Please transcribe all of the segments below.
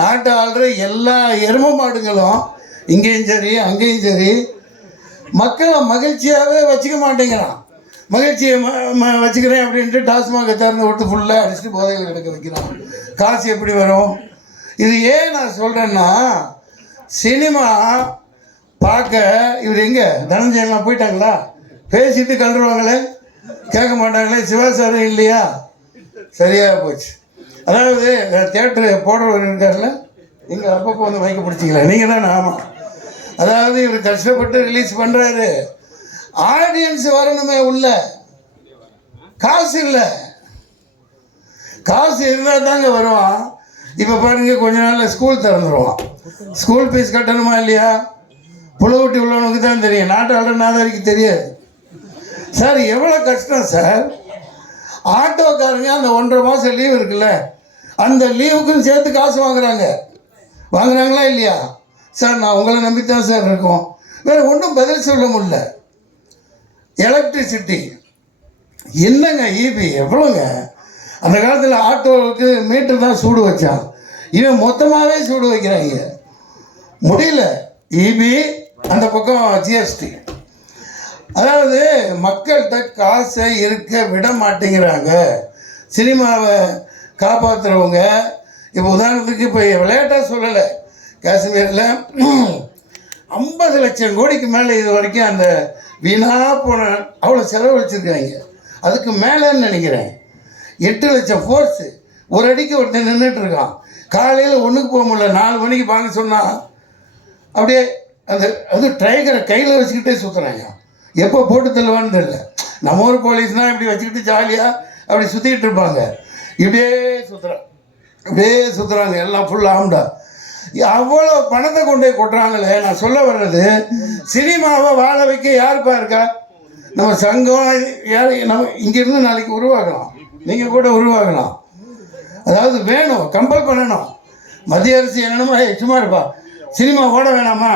நாட்டை ஆள்ற எல்லா எரும மாடுகளும் இங்கேயும் சரி அங்கேயும் சரி மக்களை மகிழ்ச்சியாகவே வச்சுக்க மாட்டேங்கிறான். மகிழ்ச்சியை வச்சுக்கிறேன் அப்படின்ட்டு டாஸ்மாக திறந்து விட்டு ஃபுல்லாக அடிச்சுட்டு போதைகள் எடுக்க வைக்கிறான். காசு எப்படி வரும்? இது ஏன் நான் சொல்கிறேன்னா, சினிமா பார்க்க இவர் எங்கே தனஞ்சயன்லாம் போயிட்டாங்களா? பேசிட்டு கலருவாங்களே, கேட்க மாட்டாங்களே. சிவா சாரும் இல்லையா? சரியாக போச்சு. அதாவது தியேட்டரு போடுறவர் இருக்கார்ல, நீங்கள் அப்பப்போ வந்து வைக்க பிடிச்சிங்களா? நீங்கள் தான். ஆமாம். அதாவது இவர் கஷ்டப்பட்டு ரிலீஸ் பண்ணுறாரு, ஆடியன்ஸ் வரணுமே உள்ள. காசு இல்லை, காசு இருந்தால் தாங்க வருவான். இப்போ பாருங்க, கொஞ்ச நாளில் ஸ்கூல் திறந்துருவான். ஸ்கூல் ஃபீஸ் கட்டணுமா இல்லையா? புலவட்டி உள்ளவனுக்கு தான் தெரியும், நாட்டு ஆளுநர் நாதாரிக்கு தெரியாது. சார் எவ்வளோ கஷ்டம் சார். ஆட்டோக்காரங்க அந்த 1.5 மாதம் லீவ் இருக்குல்ல, அந்த லீவுக்கும் சேர்த்து காசு வாங்குறாங்களா இல்லையா? சார் நான் உங்களை நம்பித்தான் சார் இருக்கோம். வேறு ஒன்றும் பதில் சொல்ல முடியல. எலக்ட்ரிசிட்டி என்னங்க, இபி எவ்வளோங்க? அந்த காலத்தில் ஆட்டோவுக்கு மீட்டர் தான் சூடு வச்சான், இவன் மொத்தமாகவே சூடு வைக்கிறாங்க. முடியல. இபி அந்த பக்கம் ஜிஎஸ்டி. அதாவது மக்கள்கிட்ட காசை இருக்க விட மாட்டேங்கிறாங்க. சினிமாவை காப்பாற்றுறவங்க இப்போ உதாரணத்துக்கு இப்போ விளையாட்டாக சொல்லலை, காஷ்மீரில் 50 லட்சம் கோடிக்கு மேலே இது வரைக்கும் அந்த வீணாக போன அவ்வளோ செலவழிச்சிருக்காங்க. அதுக்கு மேலேன்னு நினைக்கிறேன் 8 லட்சம் ஃபோர்ஸு. ஒரு அடிக்கு ஒருத்தன் நின்றுட்டுருக்கான். காலையில் ஒன்றுக்கு போக முடியல, 4 மணிக்கு வாங்க சொன்னால் அப்படியே அது ட்ரைகரை கையில் வச்சுக்கிட்டே சுற்றுறாங்க. எப்போ போட்டு தள்ளுவான்னு தெரியல. நம்ம ஊர் போலீஸ்னால் இப்படி வச்சுக்கிட்டு ஜாலியாக அப்படி சுற்றிக்கிட்டு இருப்பாங்க. இப்படியே சுற்றுறாங்க எல்லாம் ஃபுல் ஆம்டா. அவ்வளோ பணத்தை கொண்டு போய் கொட்டுறாங்களே. நான் சொல்ல வர்றது, சினிமாவை வாழ வைக்க யாருப்பா இருக்கா? நம்ம சங்கம் யார்? நம்ம இங்கேருந்து நாளைக்கு உருவாகலாம், நீங்கள் கூட உருவாகலாம். அதாவது வேணும், கம்பல் பண்ணணும். மத்திய அரசு என்னென்னமோ சும்மா இருப்பா, சினிமா ஓட வேணாமா?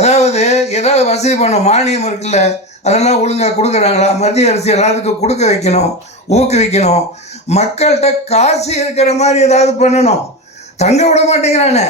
அதாவது ஏதாவது வசதி பண்ணணும். மானியம் இருக்குல்ல, அதெல்லாம் ஒழுங்காக கொடுக்குறாங்களா? மத்திய அரசு எல்லாத்துக்கும் கொடுக்க வைக்கணும், ஊக்குவிக்கணும். மக்கள்கிட்ட காசு இருக்கிற மாதிரி ஏதாவது பண்ணணும். தங்க விட மாட்டேங்கிறானே.